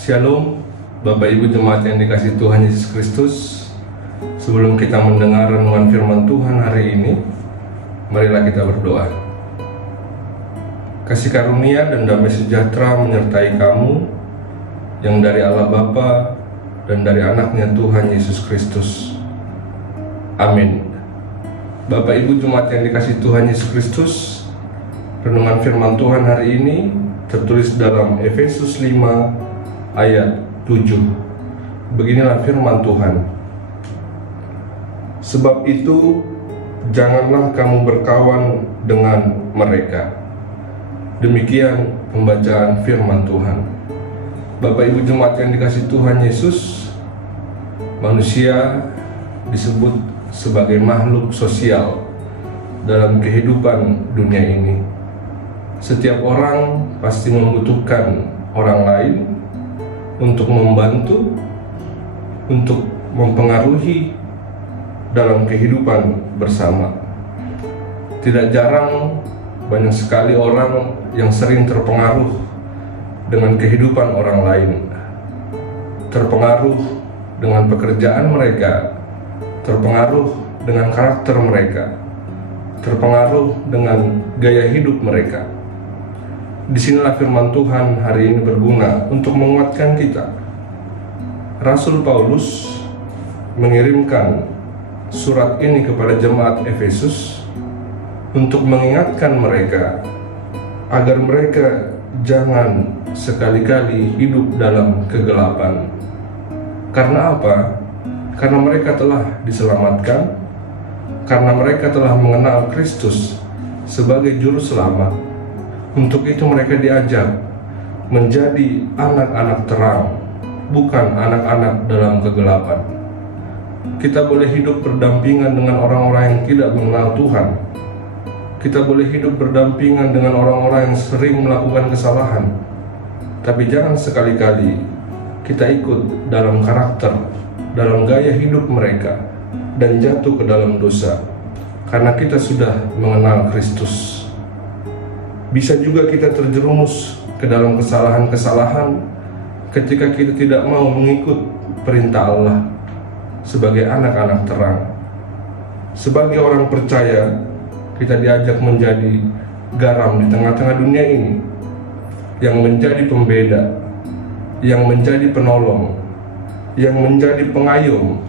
Shalom, Bapak Ibu Jemaat yang dikasihi Tuhan Yesus Kristus. Sebelum kita mendengar renungan firman Tuhan hari ini, marilah kita berdoa. Kasih karunia dan damai sejahtera menyertai kamu yang dari Allah Bapa dan dari anaknya Tuhan Yesus Kristus. Amin. Bapak Ibu Jemaat yang dikasihi Tuhan Yesus Kristus, renungan firman Tuhan hari ini tertulis dalam Efesus 5 ayat 7. Beginilah firman Tuhan. Sebab itu janganlah kamu berkawan dengan mereka. Demikian pembacaan firman Tuhan. Bapak Ibu Jemaat yang dikasihi Tuhan Yesus, manusia disebut sebagai makhluk sosial dalam kehidupan dunia ini. Setiap orang pasti membutuhkan orang lain untuk membantu, untuk mempengaruhi dalam kehidupan bersama. Tidak jarang banyak sekali orang yang sering terpengaruh dengan kehidupan orang lain, terpengaruh dengan pekerjaan mereka, terpengaruh dengan karakter mereka, terpengaruh dengan gaya hidup mereka. Disinilah firman Tuhan hari ini berguna untuk menguatkan kita. Rasul Paulus mengirimkan surat ini kepada jemaat Efesus untuk mengingatkan mereka agar mereka jangan sekali-kali hidup dalam kegelapan. Karena apa? Karena mereka telah diselamatkan, karena mereka telah mengenal Kristus sebagai juru selamat. Untuk itu mereka diajak menjadi anak-anak terang, bukan anak-anak dalam kegelapan. Kita boleh hidup berdampingan dengan orang-orang yang tidak mengenal Tuhan. Kita boleh hidup berdampingan dengan orang-orang yang sering melakukan kesalahan. Tapi jangan sekali-kali kita ikut dalam karakter, dalam gaya hidup mereka, dan jatuh ke dalam dosa, karena kita sudah mengenal Kristus. Bisa juga kita terjerumus ke dalam kesalahan-kesalahan ketika kita tidak mau mengikut perintah Allah sebagai anak-anak terang. Sebagai orang percaya, kita diajak menjadi garam di tengah-tengah dunia ini, yang menjadi pembeda, yang menjadi penolong, yang menjadi pengayom,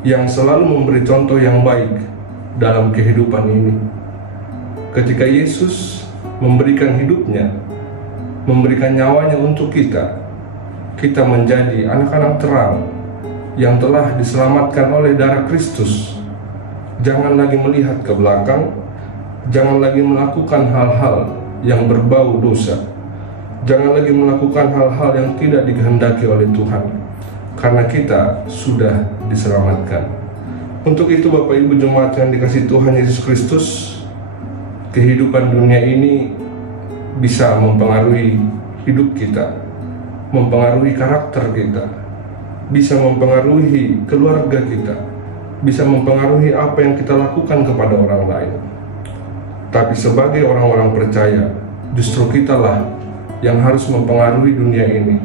yang selalu memberi contoh yang baik dalam kehidupan ini. Ketika Yesus memberikan hidupnya, memberikan nyawanya untuk kita, kita menjadi anak-anak terang yang telah diselamatkan oleh darah Kristus. Jangan lagi melihat ke belakang, jangan lagi melakukan hal-hal yang berbau dosa, jangan lagi melakukan hal-hal yang tidak dikehendaki oleh Tuhan, karena kita sudah diselamatkan. Untuk itu Bapak Ibu Jemaat yang dikasihi Tuhan Yesus Kristus, kehidupan dunia ini bisa mempengaruhi hidup kita, mempengaruhi karakter kita, bisa mempengaruhi keluarga kita, bisa mempengaruhi apa yang kita lakukan kepada orang lain. Tapi sebagai orang-orang percaya, justru kitalah yang harus mempengaruhi dunia ini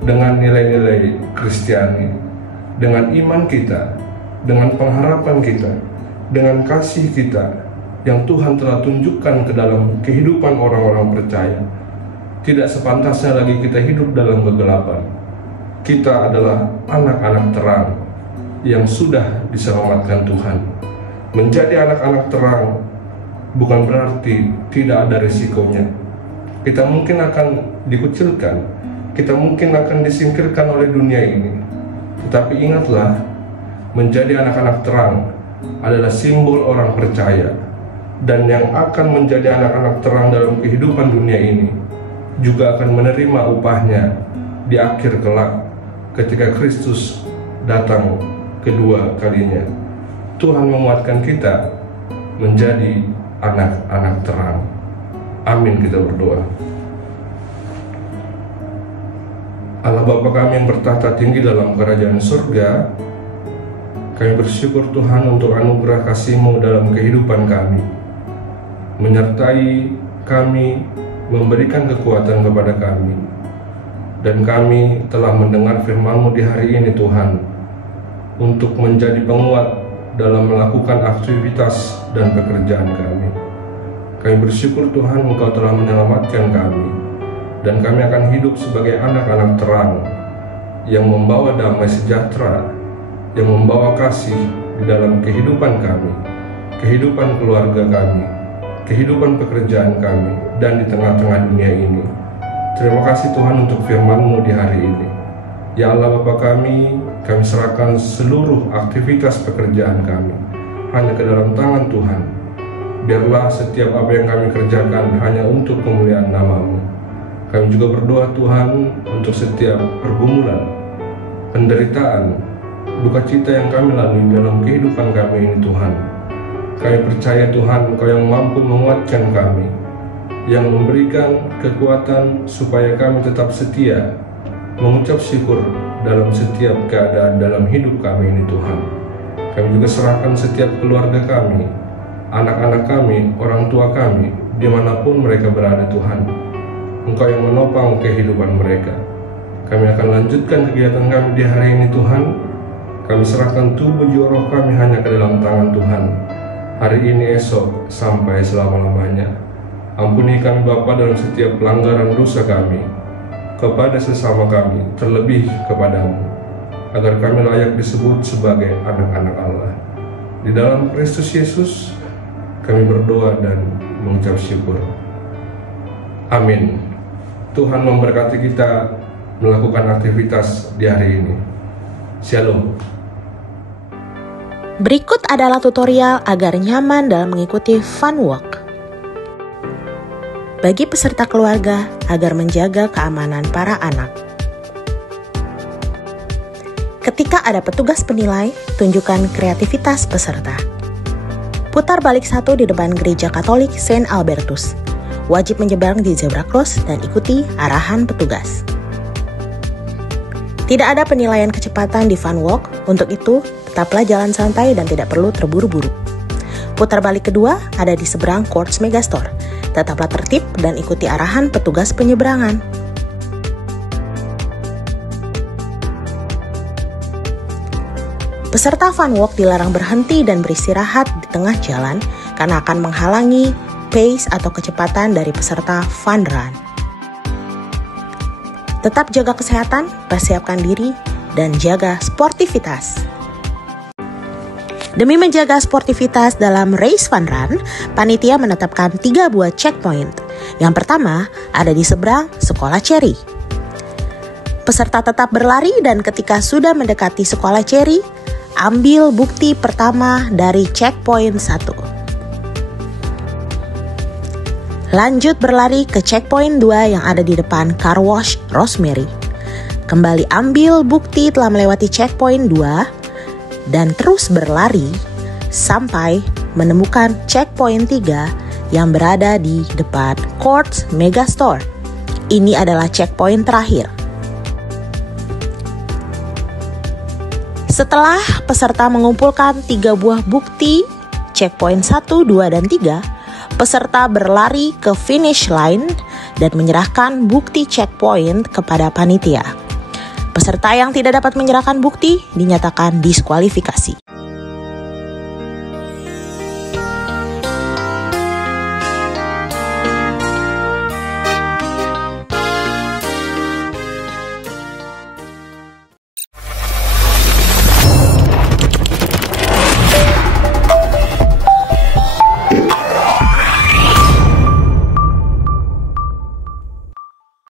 dengan nilai-nilai Kristiani, dengan iman kita, dengan pengharapan kita, dengan kasih kita yang Tuhan telah tunjukkan ke dalam kehidupan orang-orang percaya. Tidak sepantasnya lagi kita hidup dalam kegelapan. Kita adalah anak-anak terang yang sudah diselamatkan Tuhan. Menjadi anak-anak terang bukan berarti tidak ada risikonya. Kita mungkin akan dikucilkan, kita mungkin akan disingkirkan oleh dunia ini. Tetapi ingatlah, menjadi anak-anak terang adalah simbol orang percaya, dan yang akan menjadi anak-anak terang dalam kehidupan dunia ini juga akan menerima upahnya di akhir kelak ketika Kristus datang kedua kalinya. Tuhan menguatkan kita menjadi anak-anak terang. Amin, kita berdoa. Allah Bapa kami yang bertahta tinggi dalam kerajaan surga, kami bersyukur Tuhan untuk anugerah kasih-Mu dalam kehidupan kami, menyertai kami, memberikan kekuatan kepada kami, dan kami telah mendengar firman-Mu di hari ini Tuhan, untuk menjadi penguat dalam melakukan aktivitas dan pekerjaan kami. Kami bersyukur Tuhan Engkau telah menyelamatkan kami, dan kami akan hidup sebagai anak-anak terang yang membawa damai sejahtera, yang membawa kasih di dalam kehidupan kami, kehidupan keluarga kami, kehidupan pekerjaan kami, dan di tengah-tengah dunia ini. Terima kasih Tuhan untuk firman-Mu di hari ini. Ya Allah Bapa kami serahkan seluruh aktivitas pekerjaan kami hanya ke dalam tangan Tuhan. Biarlah setiap apa yang kami kerjakan hanya untuk kemuliaan nama-Mu. Kami juga berdoa Tuhan untuk setiap pergumulan, penderitaan, duka cita yang kami lalui dalam kehidupan kami ini Tuhan. Kami percaya Tuhan Engkau yang mampu menguatkan kami, yang memberikan kekuatan supaya kami tetap setia, mengucap syukur dalam setiap keadaan dalam hidup kami ini Tuhan. Kami juga serahkan setiap keluarga kami, anak-anak kami, orang tua kami, dimanapun mereka berada Tuhan. Engkau yang menopang kehidupan mereka. Kami akan lanjutkan kegiatan kami di hari ini Tuhan. Kami serahkan tubuh jiwa roh kami hanya ke dalam tangan Tuhan, hari ini, esok, sampai selama-lamanya. Ampuni kami Bapa dalam setiap pelanggaran dosa kami kepada sesama kami, terlebih kepadamu, agar kami layak disebut sebagai anak-anak Allah. Di dalam Kristus Yesus kami berdoa dan mengucap syukur. Amin. Tuhan memberkati kita melakukan aktivitas di hari ini. Shalom. Berikut adalah tutorial agar nyaman dalam mengikuti Fun Walk. Bagi peserta keluarga agar menjaga keamanan para anak. Ketika ada petugas penilai, tunjukkan kreativitas peserta. Putar balik satu di depan gereja Katolik Saint Albertus. Wajib menyeberang di zebra cross dan ikuti arahan petugas. Tidak ada penilaian kecepatan di Fun Walk, untuk itu tetaplah jalan santai dan tidak perlu terburu-buru. Putar balik kedua ada di seberang Courts Megastore. Tetaplah tertib dan ikuti arahan petugas penyeberangan. Peserta Fun Walk dilarang berhenti dan beristirahat di tengah jalan karena akan menghalangi pace atau kecepatan dari peserta Fun Run. Tetap jaga kesehatan, persiapkan diri, dan jaga sportivitas. Demi menjaga sportivitas dalam Race Fun Run, panitia menetapkan 3 buah checkpoint. Yang pertama ada di seberang Sekolah Cherry. Peserta tetap berlari dan ketika sudah mendekati Sekolah Cherry, ambil bukti pertama dari checkpoint 1. Lanjut berlari ke checkpoint 2 yang ada di depan Car Wash Rosemary. Kembali ambil bukti telah melewati checkpoint 2 dan terus berlari sampai menemukan checkpoint 3 yang berada di depan Courts Megastore. Ini adalah checkpoint terakhir. Setelah peserta mengumpulkan 3 buah bukti, checkpoint 1, 2, dan 3, peserta berlari ke finish line dan menyerahkan bukti checkpoint kepada panitia. Peserta yang tidak dapat menyerahkan bukti dinyatakan diskualifikasi.